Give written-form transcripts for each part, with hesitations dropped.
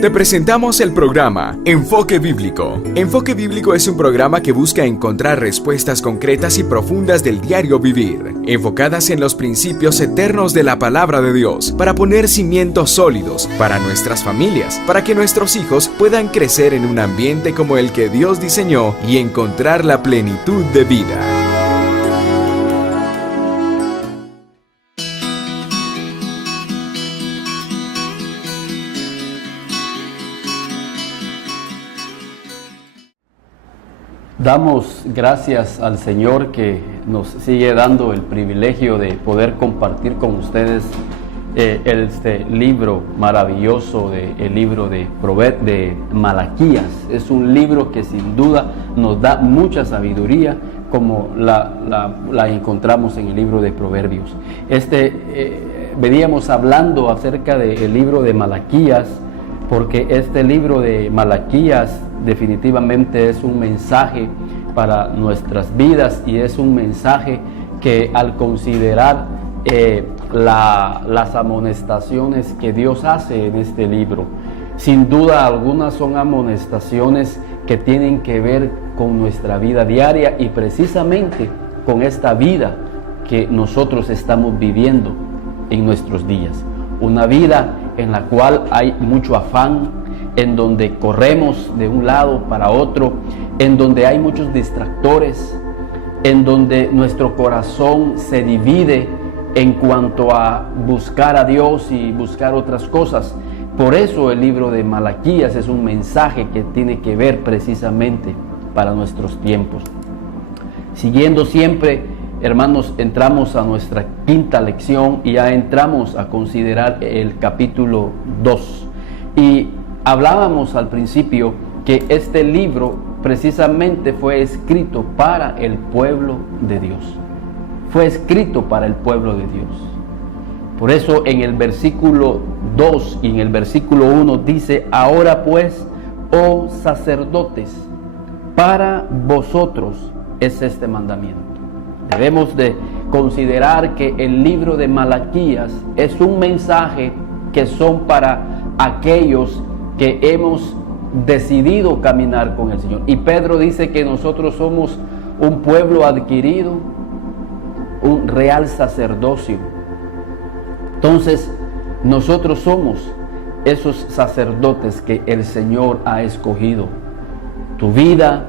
Te presentamos el programa Enfoque Bíblico. Enfoque Bíblico es un programa que busca encontrar respuestas concretas y profundas del diario vivir, enfocadas en los principios eternos de la palabra de Dios, para poner cimientos sólidos para nuestras familias, para que nuestros hijos puedan crecer en un ambiente como el que Dios diseñó y encontrar la plenitud de vida. Damos gracias al Señor que nos sigue dando el privilegio de poder compartir con ustedes este libro maravilloso, el libro de Malaquías. Es un libro que sin duda nos da mucha sabiduría, como la encontramos en el libro de Proverbios. Veníamos hablando acerca del libro de Malaquías, porque este libro de Malaquías definitivamente es un mensaje para nuestras vidas, y es un mensaje que, al considerar las amonestaciones que Dios hace en este libro, sin duda algunas son amonestaciones que tienen que ver con nuestra vida diaria, y precisamente con esta vida que nosotros estamos viviendo en nuestros días. Una vida en la cual hay mucho afán, en donde corremos de un lado para otro, en donde hay muchos distractores, en donde nuestro corazón se divide en cuanto a buscar a Dios y buscar otras cosas. Por eso el libro de Malaquías es un mensaje que tiene que ver precisamente para nuestros tiempos. Siguiendo siempre, hermanos, entramos a nuestra quinta lección y ya entramos a considerar el capítulo 2. Y hablábamos al principio que este libro precisamente fue escrito para el pueblo de Dios. Fue escrito para el pueblo de Dios. Por eso en el versículo 2 y en el versículo 1 dice: ahora pues, oh sacerdotes, para vosotros es este mandamiento. Debemos de considerar que el libro de Malaquías es un mensaje que son para aquellos que hemos decidido caminar con el Señor. Y Pedro dice que nosotros somos un pueblo adquirido, un real sacerdocio. Entonces, nosotros somos esos sacerdotes que el Señor ha escogido. Tu vida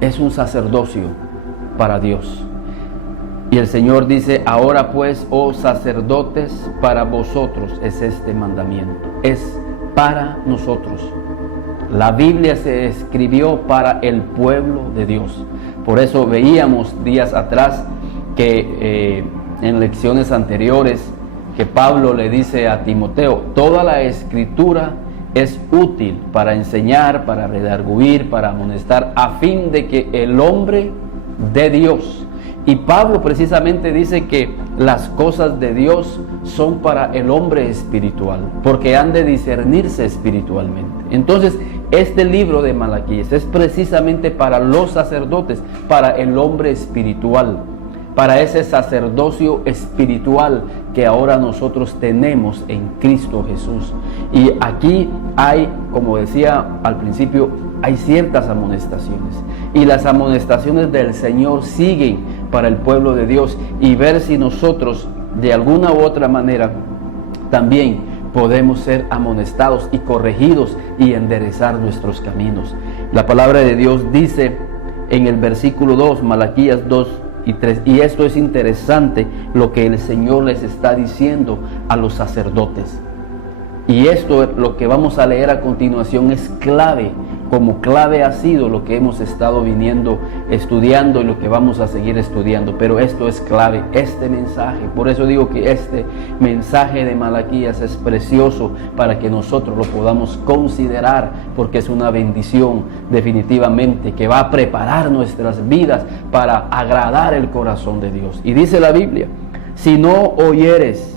es un sacerdocio para Dios. Y el Señor dice: ahora pues, oh sacerdotes, para vosotros es este mandamiento. Es para nosotros. La Biblia se escribió para el pueblo de Dios. Por eso veíamos días atrás que en lecciones anteriores que Pablo le dice a Timoteo: toda la escritura es útil para enseñar, para redarguir, para amonestar, a fin de que el hombre de Dios. Y Pablo precisamente dice que las cosas de Dios son para el hombre espiritual, porque han de discernirse espiritualmente. Entonces, este libro de Malaquías es precisamente para los sacerdotes, para el hombre espiritual, para ese sacerdocio espiritual que ahora nosotros tenemos en Cristo Jesús. Y aquí hay, como decía al principio, hay ciertas amonestaciones, y las amonestaciones del Señor siguen para el pueblo de Dios, y ver si nosotros de alguna u otra manera también podemos ser amonestados y corregidos y enderezar nuestros caminos. La palabra de Dios dice en el versículo 2, Malaquías 2 y 3, y esto es interesante lo que el Señor les está diciendo a los sacerdotes. Y esto, lo que vamos a leer a continuación, es clave, como clave ha sido lo que hemos estado viniendo estudiando y lo que vamos a seguir estudiando. Pero esto es clave, este mensaje. Por eso digo que este mensaje de Malaquías es precioso para que nosotros lo podamos considerar, porque es una bendición definitivamente que va a preparar nuestras vidas para agradar el corazón de Dios. Y dice la Biblia: si no oyeres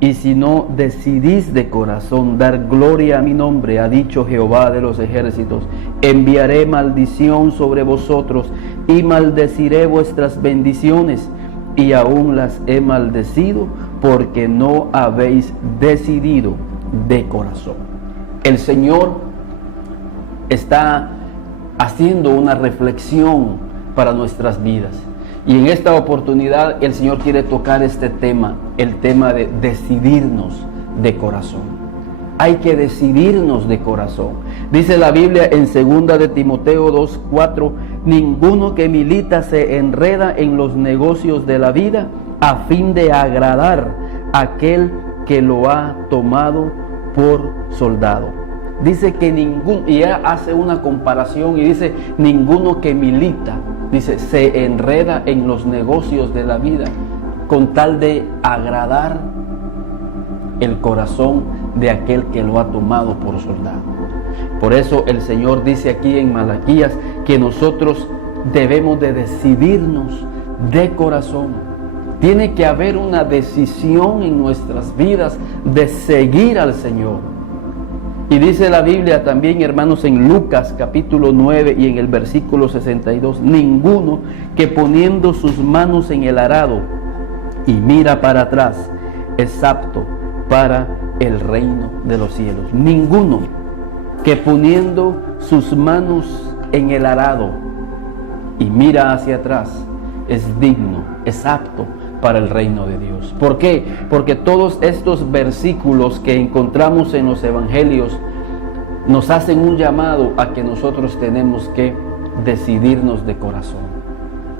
y si no decidís de corazón dar gloria a mi nombre, ha dicho Jehová de los ejércitos, enviaré maldición sobre vosotros y maldeciré vuestras bendiciones, y aún las he maldecido porque no habéis decidido de corazón. El Señor está haciendo una reflexión para nuestras vidas. Y en esta oportunidad el Señor quiere tocar este tema, el tema de decidirnos de corazón. Hay que decidirnos de corazón. Dice la Biblia en 2 de Timoteo 2:4, ninguno que milita se enreda en los negocios de la vida a fin de agradar a aquel que lo ha tomado por soldado. Dice que y ella hace una comparación y dice, ninguno que milita, dice, se enreda en los negocios de la vida con tal de agradar el corazón de aquel que lo ha tomado por soldado. Por eso el Señor dice aquí en Malaquías que nosotros debemos de decidirnos de corazón. Tiene que haber una decisión en nuestras vidas de seguir al Señor. Y dice la Biblia también, hermanos, en Lucas capítulo 9 y en el versículo 62, ninguno que poniendo sus manos en el arado y mira para atrás es apto para el reino de los cielos. Ninguno que poniendo sus manos en el arado y mira hacia atrás es digno, es apto para el reino de Dios. ¿Por qué? Porque todos estos versículos que encontramos en los evangelios nos hacen un llamado a que nosotros tenemos que decidirnos de corazón.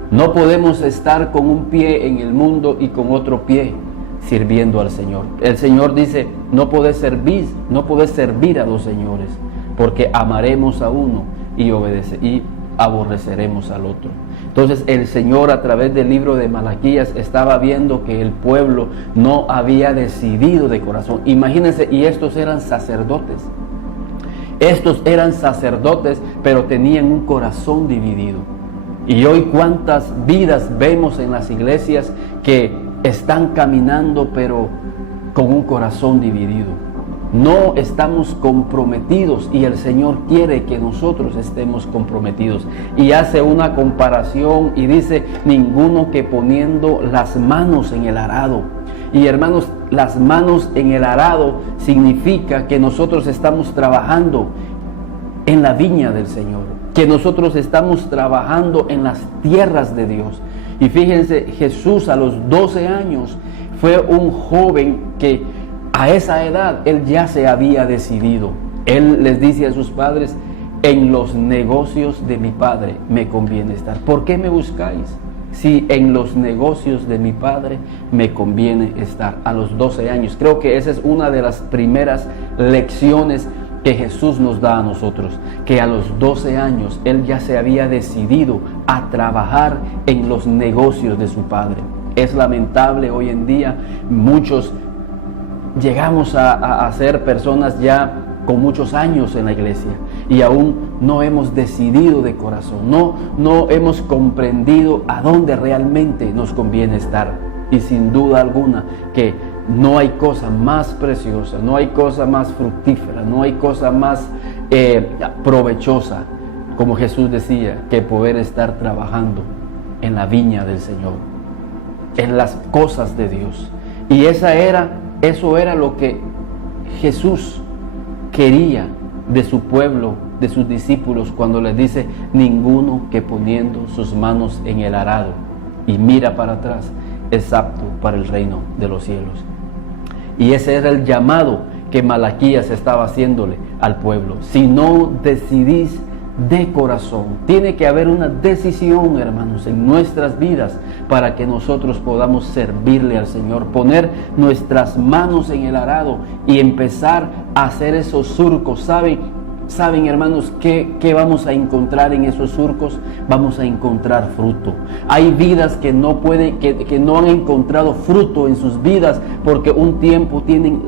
No podemos estar con un pie en el mundo y con otro pie sirviendo al Señor. El Señor dice, no podés servir a dos señores, porque amaremos a uno y aborreceremos al otro. Entonces el Señor, a través del libro de Malaquías, estaba viendo que el pueblo no había decidido de corazón. Imagínense, y estos eran sacerdotes. Estos eran sacerdotes, pero tenían un corazón dividido. Y hoy cuántas vidas vemos en las iglesias que están caminando, pero con un corazón dividido. No estamos comprometidos y el Señor quiere que nosotros estemos comprometidos. Y hace una comparación y dice, ninguno que poniendo las manos en el arado. Y hermanos, las manos en el arado significa que nosotros estamos trabajando en la viña del Señor, que nosotros estamos trabajando en las tierras de Dios. Y fíjense, Jesús a los 12 años fue un joven que a esa edad él ya se había decidido. Él les dice a sus padres, en los negocios de mi Padre me conviene estar. ¿Por qué me buscáis? Si en los negocios de mi Padre me conviene estar. A los 12 años. Creo que esa es una de las primeras lecciones que Jesús nos da a nosotros. Que a los 12 años Él ya se había decidido a trabajar en los negocios de su Padre. Es lamentable hoy en día, muchos llegamos a ser personas ya con muchos años en la iglesia y aún no hemos decidido de corazón, no hemos comprendido a dónde realmente nos conviene estar. Y sin duda alguna que no hay cosa más preciosa, no hay cosa más fructífera, no hay cosa más provechosa, como Jesús decía, que poder estar trabajando en la viña del Señor, en las cosas de Dios. Y eso era lo que Jesús quería de su pueblo, de sus discípulos, cuando les dice, ninguno que poniendo sus manos en el arado y mira para atrás es apto para el reino de los cielos. Y ese era el llamado que Malaquías estaba haciéndole al pueblo. Si no decidís de corazón, tiene que haber una decisión, hermanos, en nuestras vidas para que nosotros podamos servirle al Señor, poner nuestras manos en el arado y empezar a hacer esos surcos. ¿Saben, hermanos, qué vamos a encontrar en esos surcos? Vamos a encontrar fruto. Hay vidas que no han encontrado fruto en sus vidas porque un tiempo tienen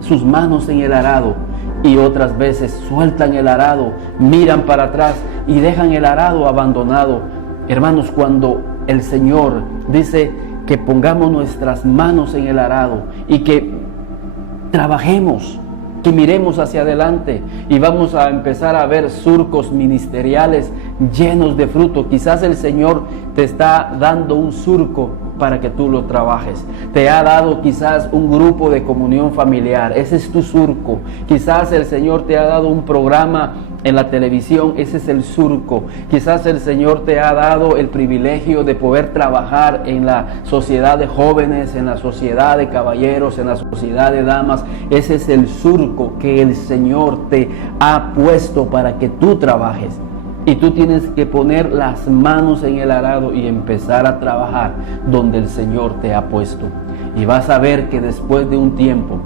sus manos en el arado y otras veces sueltan el arado, miran para atrás y dejan el arado abandonado. Hermanos, cuando el Señor dice que pongamos nuestras manos en el arado y que trabajemos, que miremos hacia adelante y vamos a empezar a ver surcos ministeriales llenos de fruto. Quizás el Señor te está dando un surco para que tú lo trabajes. Te ha dado quizás un grupo de comunión familiar, ese es tu surco. Quizás el Señor te ha dado un programa en la televisión, ese es el surco. Quizás el Señor te ha dado el privilegio de poder trabajar en la sociedad de jóvenes, en la sociedad de caballeros, en la sociedad de damas. Ese es el surco que el Señor te ha puesto para que tú trabajes. Y tú tienes que poner las manos en el arado y empezar a trabajar donde el Señor te ha puesto. Y vas a ver que después de un tiempo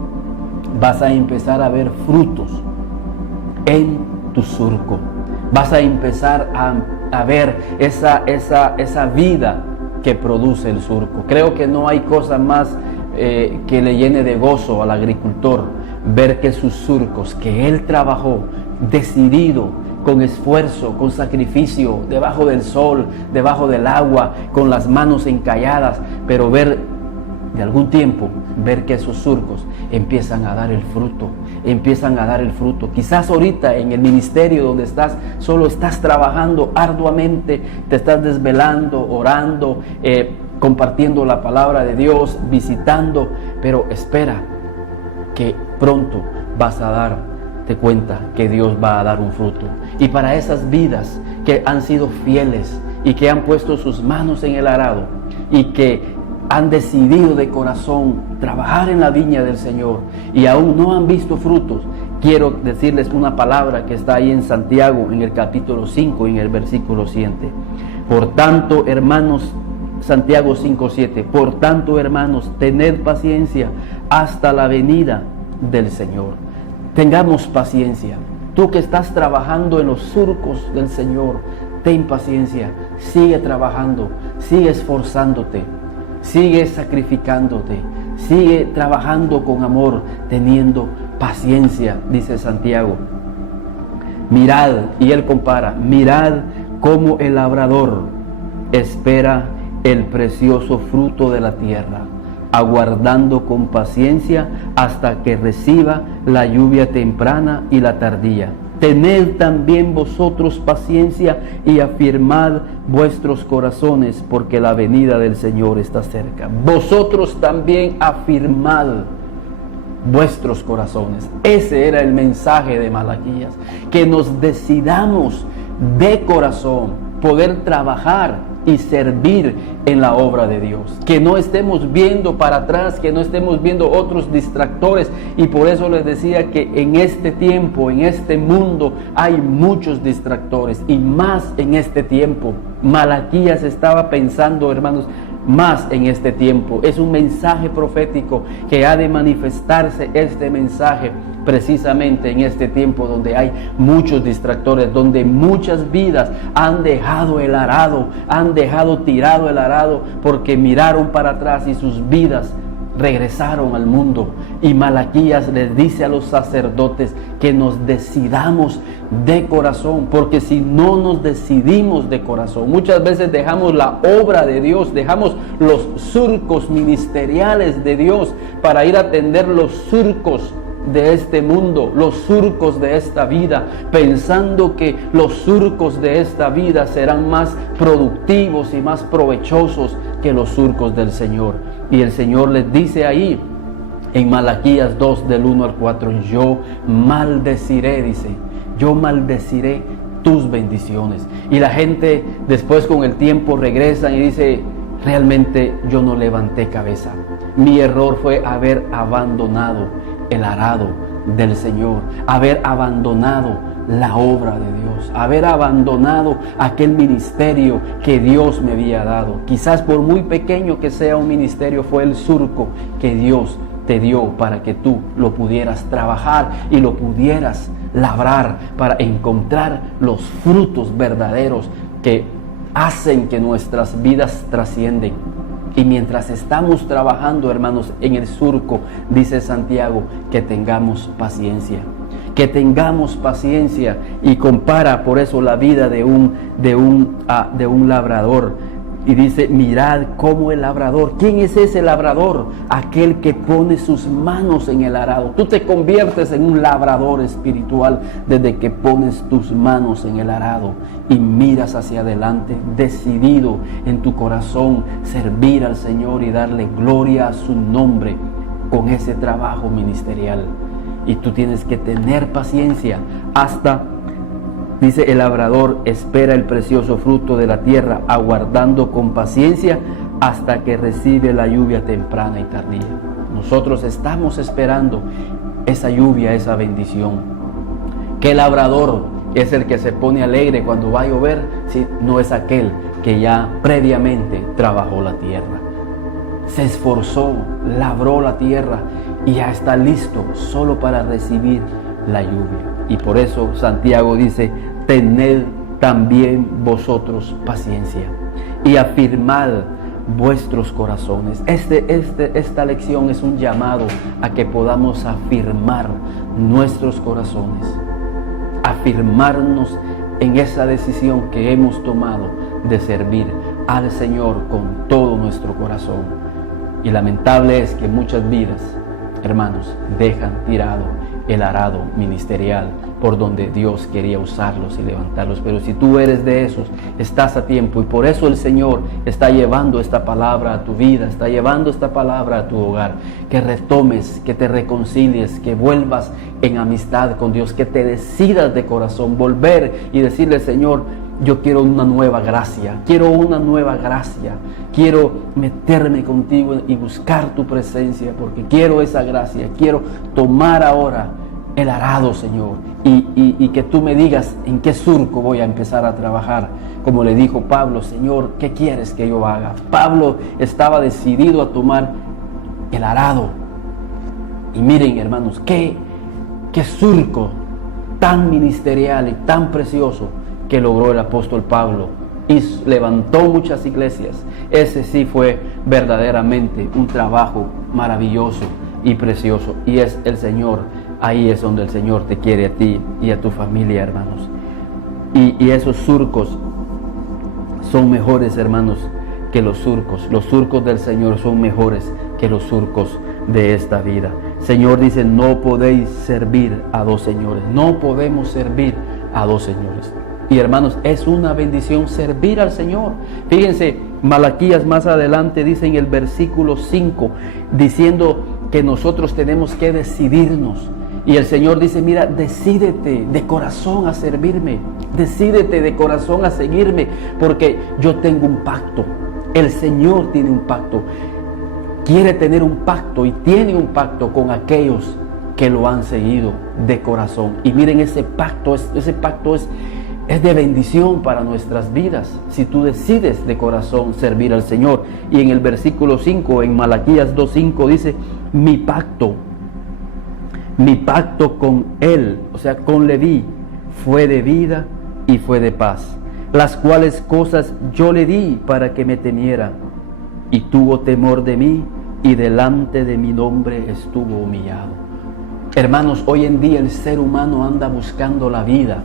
vas a empezar a ver frutos en tu surco. Vas a empezar a ver esa vida que produce el surco. Creo que no hay cosa más que le llene de gozo al agricultor ver que sus surcos que él trabajó decidido, con esfuerzo, con sacrificio, debajo del sol, debajo del agua, con las manos encalladas, pero ver de algún tiempo, ver que esos surcos empiezan a dar el fruto, Quizás ahorita en el ministerio donde estás, solo estás trabajando arduamente, te estás desvelando, orando, compartiendo la palabra de Dios, visitando, pero espera que pronto vas a darte cuenta que Dios va a dar un fruto. Y para esas vidas que han sido fieles y que han puesto sus manos en el arado y que han decidido de corazón trabajar en la viña del Señor y aún no han visto frutos, quiero decirles una palabra que está ahí en Santiago, en el capítulo 5, en el versículo 7. Por tanto, hermanos, Santiago 5:7, por tanto, hermanos, tened paciencia hasta la venida del Señor. Tengamos paciencia. Tú que estás trabajando en los surcos del Señor, ten paciencia, sigue trabajando, sigue esforzándote, sigue sacrificándote, sigue trabajando con amor, teniendo paciencia, dice Santiago. Mirad, y él compara, mirad cómo el labrador espera el precioso fruto de la tierra, aguardando con paciencia hasta que reciba la lluvia temprana y la tardía. Tened también vosotros paciencia y afirmad vuestros corazones, porque la venida del Señor está cerca. Vosotros también afirmad vuestros corazones. Ese era el mensaje de Malaquías, que nos decidamos de corazón poder trabajar y servir en la obra de Dios, que no estemos viendo para atrás, que no estemos viendo otros distractores. Y por eso les decía que en este tiempo, en este mundo, hay muchos distractores, y más en este tiempo. Malaquías estaba pensando, hermanos, más en este tiempo. Es un mensaje profético que ha de manifestarse, este mensaje, precisamente en este tiempo donde hay muchos distractores, donde muchas vidas han dejado el arado, han dejado tirado el arado porque miraron para atrás y sus vidas regresaron al mundo. Y Malaquías les dice a los sacerdotes que nos decidamos de corazón, porque si no nos decidimos de corazón, muchas veces dejamos la obra de Dios, dejamos los surcos ministeriales de Dios para ir a atender los surcos de este mundo, los surcos de esta vida, pensando que los surcos de esta vida serán más productivos y más provechosos que los surcos del Señor. Y el Señor les dice ahí en Malaquías 2 del 1 al 4, yo maldeciré, dice, yo maldeciré tus bendiciones. Y la gente después con el tiempo regresa y dice, realmente yo no levanté cabeza, mi error fue haber abandonado el arado del Señor, haber abandonado la obra de Dios, haber abandonado aquel ministerio que Dios me había dado. Quizás por muy pequeño que sea un ministerio, fue el surco que Dios te dio para que tú lo pudieras trabajar y lo pudieras labrar para encontrar los frutos verdaderos que hacen que nuestras vidas trascienden. Y mientras estamos trabajando, hermanos, en el surco, dice Santiago, que tengamos paciencia. Que tengamos paciencia. Y compara por eso la vida de un labrador. Y dice, mirad cómo el labrador. ¿Quién es ese labrador? Aquel que pone sus manos en el arado. Tú te conviertes en un labrador espiritual desde que pones tus manos en el arado y miras hacia adelante, decidido en tu corazón servir al Señor y darle gloria a su nombre con ese trabajo ministerial. Y tú tienes que tener paciencia hasta, dice, el labrador espera el precioso fruto de la tierra, aguardando con paciencia hasta que recibe la lluvia temprana y tardía. Nosotros estamos esperando esa lluvia, esa bendición. ¿Qué labrador es el que se pone alegre cuando va a llover? Si no es aquel que ya previamente trabajó la tierra, se esforzó, labró la tierra y ya está listo solo para recibir la lluvia. Y por eso Santiago dice, tened también vosotros paciencia y afirmad vuestros corazones. Esta lección es un llamado a que podamos afirmar nuestros corazones, afirmarnos en esa decisión que hemos tomado de servir al Señor con todo nuestro corazón. Y lamentable es que muchas vidas, hermanos, dejan tirado el arado ministerial por donde Dios quería usarlos y levantarlos. Pero si tú eres de esos, estás a tiempo, y por eso el Señor está llevando esta palabra a tu vida, está llevando esta palabra a tu hogar, que retomes, que te reconcilies, que vuelvas en amistad con Dios, que te decidas de corazón volver y decirle, Señor, yo quiero una nueva gracia, quiero meterme contigo y buscar tu presencia, porque quiero esa gracia, quiero tomar ahora el arado, Señor, y que tú me digas en qué surco voy a empezar a trabajar. Como le dijo Pablo, Señor, ¿qué quieres que yo haga? Pablo estaba decidido a tomar el arado. Y miren, hermanos, qué surco tan ministerial y tan precioso que logró el apóstol Pablo, y levantó muchas iglesias. Ese sí fue verdaderamente un trabajo maravilloso y precioso, y es el Señor. Ahí es donde el Señor te quiere a ti y a tu familia, hermanos. Y esos surcos son mejores, hermanos, que los surcos del Señor son mejores que los surcos de esta vida. Señor dice, no podéis servir a dos señores, no podemos servir a dos señores. Y hermanos, es una bendición servir al Señor. Fíjense, Malaquías más adelante dice en el versículo 5, diciendo que nosotros tenemos que decidirnos. Y el Señor dice, mira, decídete de corazón a servirme, decídete de corazón a seguirme, porque yo tengo un pacto. El Señor tiene un pacto, quiere tener un pacto y tiene un pacto con aquellos que lo han seguido de corazón. Y miren, ese pacto es de bendición para nuestras vidas, si tú decides de corazón servir al Señor. Y en el versículo 5, en Malaquías 2:5 dice, mi pacto con él, o sea, con Leví, fue de vida y fue de paz, las cuales cosas yo le di para que me temiera, y tuvo temor de mí, y delante de mi nombre estuvo humillado. Hermanos, hoy en día el ser humano anda buscando la vida,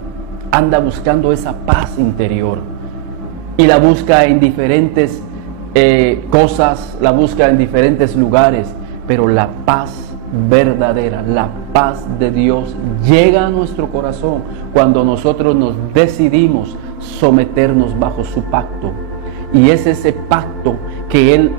anda buscando esa paz interior, y la busca en diferentes cosas, la busca en diferentes lugares, pero la paz verdadera, la paz de Dios llega a nuestro corazón cuando nosotros nos decidimos someternos bajo su pacto. Y es ese pacto que Él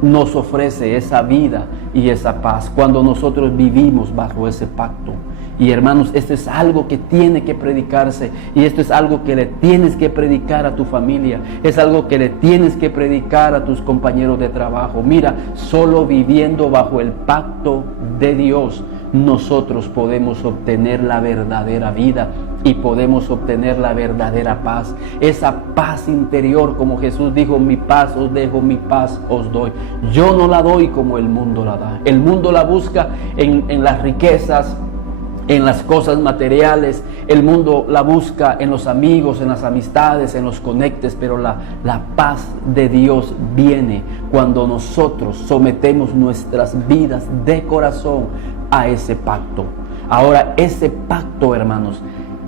nos ofrece, esa vida y esa paz, cuando nosotros vivimos bajo ese pacto. Y hermanos, esto es algo que tiene que predicarse, y esto es algo que le tienes que predicar a tu familia, es algo que le tienes que predicar a tus compañeros de trabajo. Mira, solo viviendo bajo el pacto de Dios, nosotros podemos obtener la verdadera vida y podemos obtener la verdadera paz, esa paz interior, como Jesús dijo, mi paz os dejo, mi paz os doy. Yo no la doy como el mundo la da. El mundo la busca en las riquezas, en las cosas materiales. El mundo la busca en los amigos, en las amistades, en los conectes, pero la paz de Dios viene cuando nosotros sometemos nuestras vidas de corazón a ese pacto. Ahora, ese pacto, hermanos,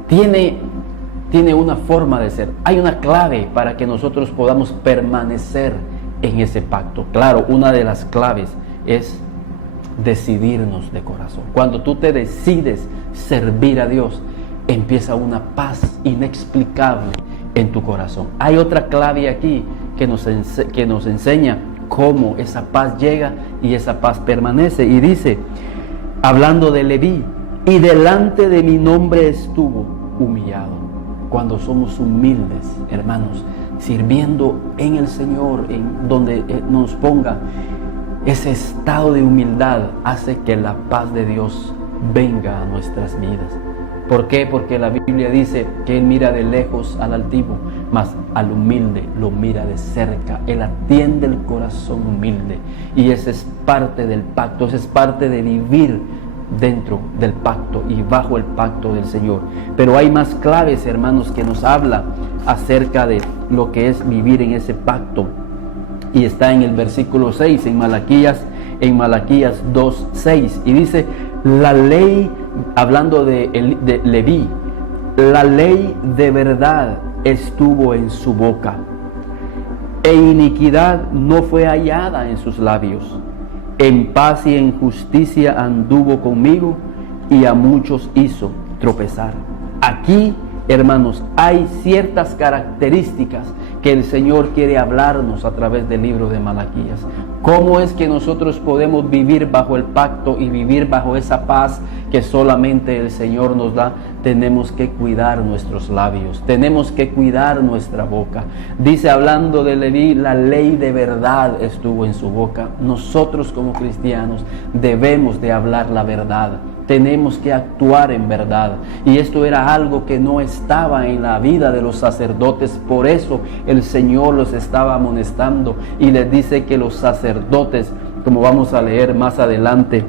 tiene tiene una forma de ser. Hay una clave para que nosotros podamos permanecer en ese pacto. Claro, una de las claves es decidirnos de corazón. Cuando tú te decides servir a Dios, empieza una paz inexplicable en tu corazón. Hay otra clave aquí que nos enseña cómo esa paz llega y esa paz permanece. Y dice, hablando de Leví, y delante de mi nombre estuvo humillado. Cuando somos humildes, hermanos, sirviendo en el Señor, en donde nos ponga, ese estado de humildad hace que la paz de Dios venga a nuestras vidas. ¿Por qué? Porque la Biblia dice que Él mira de lejos al altivo, mas al humilde lo mira de cerca. Él atiende el corazón humilde. Y esa es parte del pacto, esa es parte de vivir dentro del pacto y bajo el pacto del Señor. Pero hay más claves, hermanos, que nos habla acerca de lo que es vivir en ese pacto. Y está en el versículo 6, en Malaquías 2:6. Y dice, la ley, hablando de Leví, la ley de verdad estuvo en su boca, e iniquidad no fue hallada en sus labios. En paz y en justicia anduvo conmigo, y a muchos hizo tropezar. Aquí, hermanos, hay ciertas características que el Señor quiere hablarnos a través del libro de Malaquías. ¿Cómo es que nosotros podemos vivir bajo el pacto y vivir bajo esa paz que solamente el Señor nos da? Tenemos que cuidar nuestros labios, tenemos que cuidar nuestra boca. Dice, hablando de Leví, la ley de verdad estuvo en su boca. Nosotros como cristianos debemos de hablar la verdad. Tenemos que actuar en verdad. Y esto era algo que no estaba en la vida de los sacerdotes. Por eso el Señor los estaba amonestando y les dice que los sacerdotes, como vamos a leer más adelante,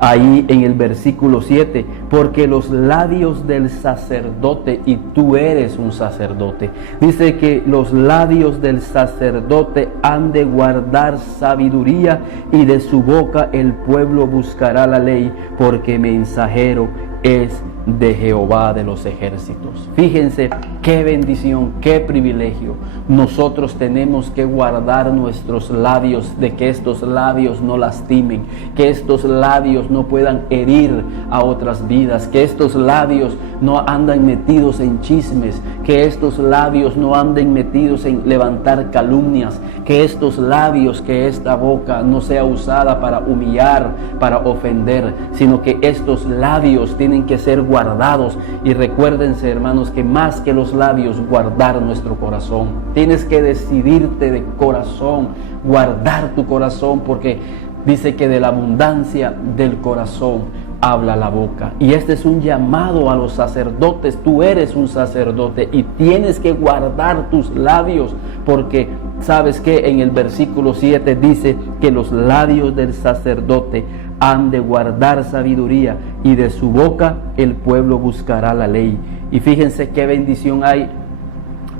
ahí en el versículo 7, porque los labios del sacerdote, y tú eres un sacerdote, dice que los labios del sacerdote han de guardar sabiduría, y de su boca el pueblo buscará la ley, porque mensajero es de Jehová de los ejércitos. Fíjense qué bendición, qué privilegio. Nosotros tenemos que guardar nuestros labios, de que estos labios no lastimen, que estos labios no puedan herir a otras vidas, que estos labios no anden metidos en chismes, que estos labios no anden metidos en levantar calumnias, que estos labios, que esta boca no sea usada para humillar, para ofender, sino que estos labios tienen que ser guardados. Y recuérdense, hermanos, que más que los labios, guardar nuestro corazón. Tienes que decidirte de corazón, guardar tu corazón, porque dice que de la abundancia del corazón habla la boca. Y este es un llamado a los sacerdotes. Tú eres un sacerdote y tienes que guardar tus labios, porque sabes que en el versículo 7 dice que los labios del sacerdote han de guardar sabiduría, y de su boca el pueblo buscará la ley. Y fíjense qué bendición hay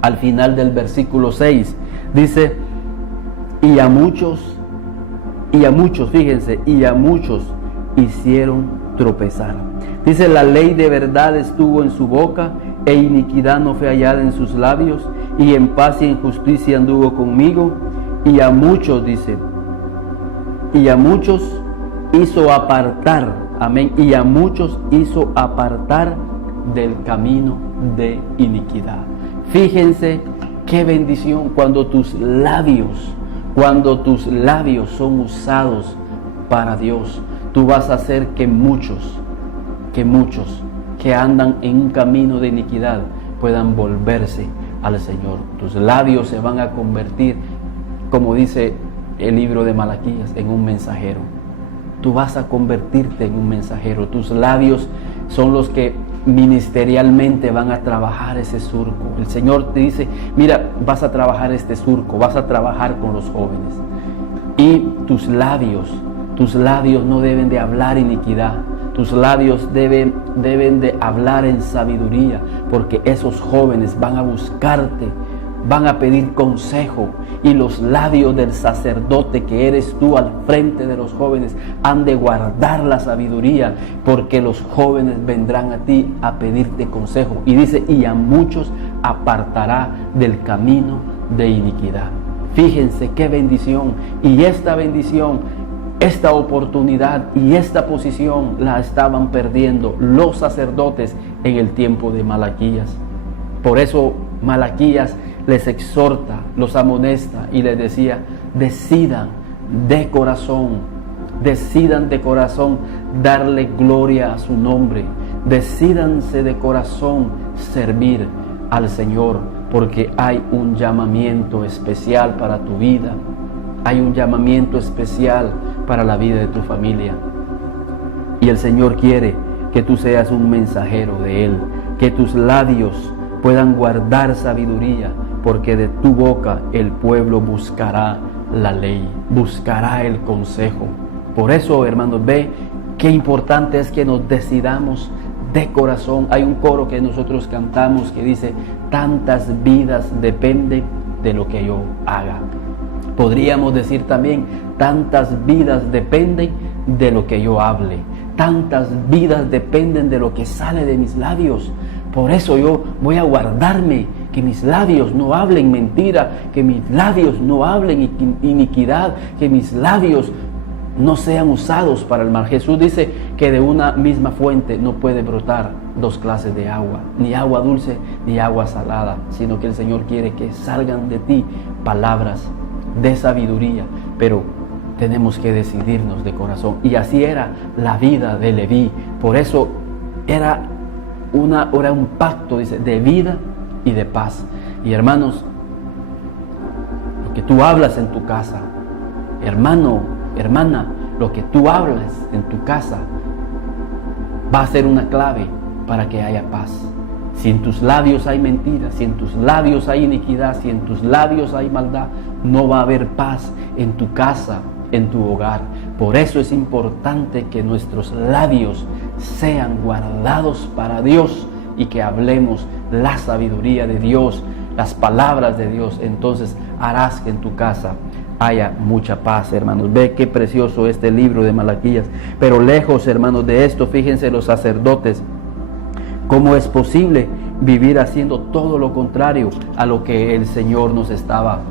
al final del versículo 6. Dice, y a muchos, fíjense, y a muchos hicieron tropezar. Dice, la ley de verdad estuvo en su boca, e iniquidad no fue hallada en sus labios, y en paz y en justicia anduvo conmigo, y a muchos, dice, y a muchos hizo apartar, amén, y a muchos hizo apartar del camino de iniquidad. Fíjense qué bendición cuando tus labios son usados para Dios. Tú vas a hacer que muchos que andan en un camino de iniquidad puedan volverse al Señor. Tus labios se van a convertir, como dice el libro de Malaquías, en un mensajero. Tú vas a convertirte en un mensajero. Tus labios son los que ministerialmente van a trabajar ese surco. El Señor te dice, mira, vas a trabajar este surco, vas a trabajar con los jóvenes. Y tus labios no deben de hablar iniquidad. Tus labios deben de hablar en sabiduría, porque esos jóvenes van a buscarte van a pedir consejo, y los labios del sacerdote que eres tú al frente de los jóvenes han de guardar la sabiduría, porque los jóvenes vendrán a ti a pedirte consejo. Y dice, y a muchos apartará del camino de iniquidad. Fíjense qué bendición. Y esta bendición, esta oportunidad y esta posición la estaban perdiendo los sacerdotes en el tiempo de Malaquías. Por eso Malaquías les exhorta, los amonesta y les decía, decidan de corazón darle gloria a su nombre, decídanse de corazón servir al Señor, porque hay un llamamiento especial para tu vida, hay un llamamiento especial para la vida de tu familia, y el Señor quiere que tú seas un mensajero de Él, que tus labios puedan guardar sabiduría, porque de tu boca el pueblo buscará la ley, buscará el consejo. Por eso, hermanos, ve qué importante es que nos decidamos de corazón. Hay un coro que nosotros cantamos que dice, tantas vidas dependen de lo que yo haga. Podríamos decir también, tantas vidas dependen de lo que yo hable. Tantas vidas dependen de lo que sale de mis labios. Por eso yo voy a guardarme, que mis labios no hablen mentira, que mis labios no hablen iniquidad, que mis labios no sean usados para el mal. Jesús dice que de una misma fuente no puede brotar dos clases de agua, ni agua dulce ni agua salada, sino que el Señor quiere que salgan de ti palabras de sabiduría, pero tenemos que decidirnos de corazón. Y así era la vida de Leví. Por eso era un pacto, dice, de vida y de paz. Y hermanos, lo que tú hablas en tu casa, hermano, hermana, lo que tú hablas en tu casa va a ser una clave para que haya paz. Si en tus labios hay mentira, si en tus labios hay iniquidad, si en tus labios hay maldad, no va a haber paz en tu casa, en tu hogar. Por eso es importante que nuestros labios sean guardados para Dios y que hablemos la sabiduría de Dios, las palabras de Dios. Entonces harás que en tu casa haya mucha paz, hermanos. Ve qué precioso este libro de Malaquías. Pero lejos, hermanos, de esto, fíjense los sacerdotes, cómo es posible vivir haciendo todo lo contrario a lo que el Señor nos está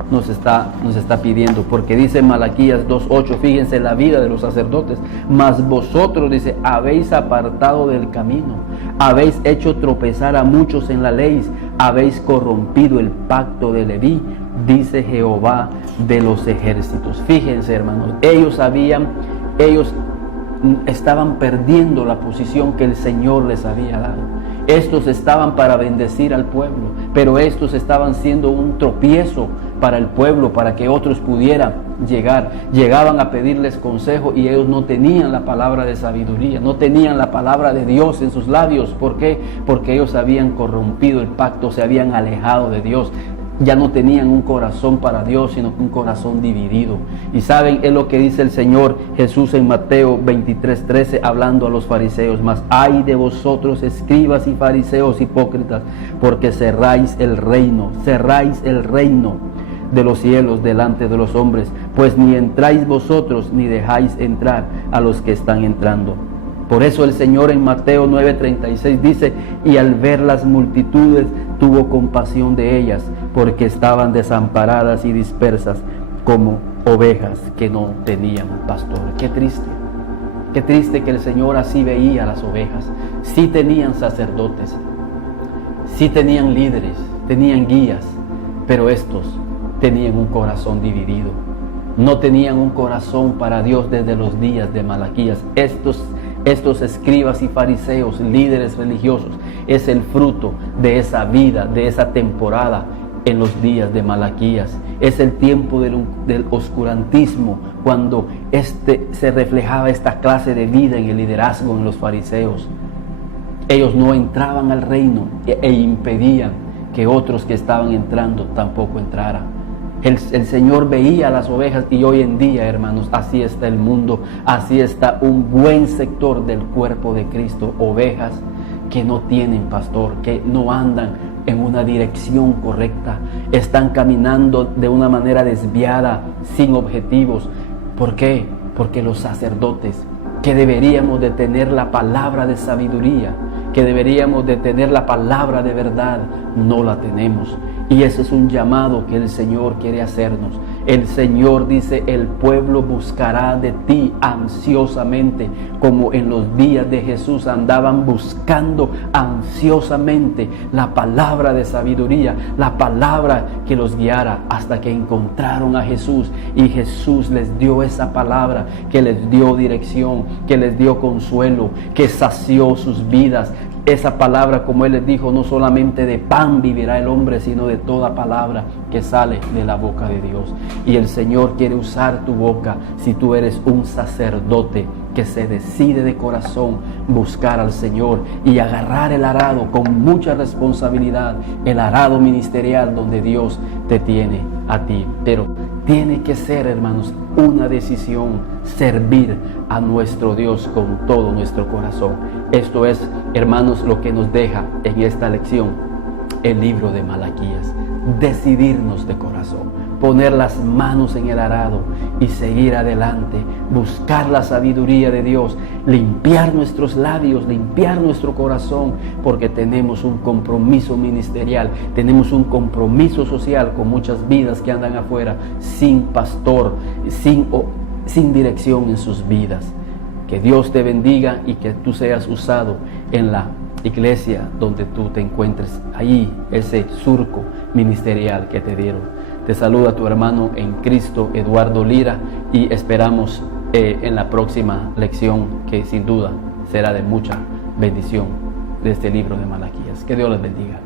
pidiendo. Porque dice Malaquías 2:8, fíjense la vida de los sacerdotes. Mas vosotros, dice, habéis apartado del camino, habéis hecho tropezar a muchos en la ley, habéis corrompido el pacto de Leví, dice Jehová de los ejércitos. Fíjense, hermanos, ellos estaban perdiendo la posición que el Señor les había dado. Estos estaban para bendecir al pueblo, pero estos estaban siendo un tropiezo para el pueblo, para que otros pudieran llegar. Llegaban a pedirles consejo y ellos no tenían la palabra de sabiduría, no tenían la palabra de Dios en sus labios. ¿Por qué? Porque ellos habían corrompido el pacto, se habían alejado de Dios. Ya no tenían un corazón para Dios, sino un corazón dividido. Y saben, es lo que dice el Señor Jesús en Mateo 23:13, hablando a los fariseos: mas ay de vosotros, escribas y fariseos hipócritas, porque cerráis el reino de los cielos delante de los hombres, pues ni entráis vosotros, ni dejáis entrar a los que están entrando. Por eso el Señor en Mateo 9:36 dice: y al ver las multitudes tuvo compasión de ellas, porque estaban desamparadas y dispersas como ovejas que no tenían pastor. Qué triste que el Señor así veía a las ovejas. Sí tenían sacerdotes, sí tenían líderes, tenían guías, pero estos tenían un corazón dividido. No tenían un corazón para Dios desde los días de Malaquías. Estos escribas y fariseos, líderes religiosos, es el fruto de esa vida, de esa temporada en los días de Malaquías. Es el tiempo del oscurantismo, cuando se reflejaba esta clase de vida en el liderazgo en los fariseos. Ellos no entraban al reino e impedían que otros que estaban entrando tampoco entraran. El Señor veía a las ovejas, y hoy en día, hermanos, así está el mundo, así está un buen sector del cuerpo de Cristo, ovejas que no tienen pastor, que no andan en una dirección correcta, están caminando de una manera desviada, sin objetivos. ¿Por qué? Porque los sacerdotes, que deberíamos de tener la palabra de sabiduría, que deberíamos de tener la palabra de verdad, no la tenemos. Y ese es un llamado que el Señor quiere hacernos. El Señor dice: el pueblo buscará de ti ansiosamente, como en los días de Jesús andaban buscando ansiosamente la palabra de sabiduría, la palabra que los guiara, hasta que encontraron a Jesús, y Jesús les dio esa palabra que les dio dirección, que les dio consuelo, que sació sus vidas. Esa palabra, como Él les dijo, no solamente de pan vivirá el hombre, sino de toda palabra que sale de la boca de Dios. Y el Señor quiere usar tu boca si tú eres un sacerdote que se decide de corazón buscar al Señor y agarrar el arado con mucha responsabilidad, el arado ministerial donde Dios te tiene a ti. Pero tiene que ser, hermanos, una decisión, servir a nuestro Dios con todo nuestro corazón. Esto es, hermanos, lo que nos deja en esta lección el libro de Malaquías. Decidirnos de corazón, poner las manos en el arado y seguir adelante, buscar la sabiduría de Dios, limpiar nuestros labios, limpiar nuestro corazón, porque tenemos un compromiso ministerial, tenemos un compromiso social con muchas vidas que andan afuera sin pastor, sin dirección en sus vidas. Que Dios te bendiga y que tú seas usado en la iglesia donde tú te encuentres, ahí ese surco ministerial que te dieron. Te saluda tu hermano en Cristo, Eduardo Lira, y esperamos en la próxima lección, que sin duda será de mucha bendición, de este libro de Malaquías. Que Dios les bendiga.